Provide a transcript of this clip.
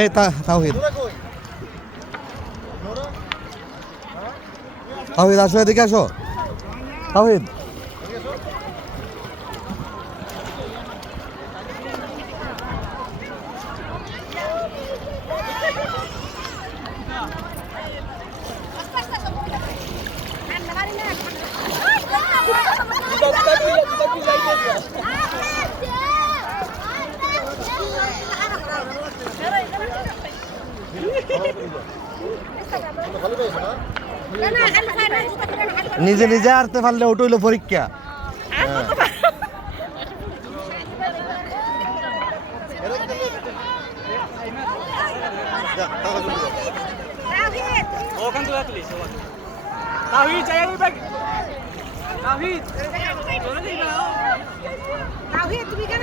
এই তাওহিদ তাওহিদ আসো, এদিকে আসো তাওহিদ। নিজে নিজে আরতে পারলে ওটা হইলো পরীক্ষা। তুমি কেন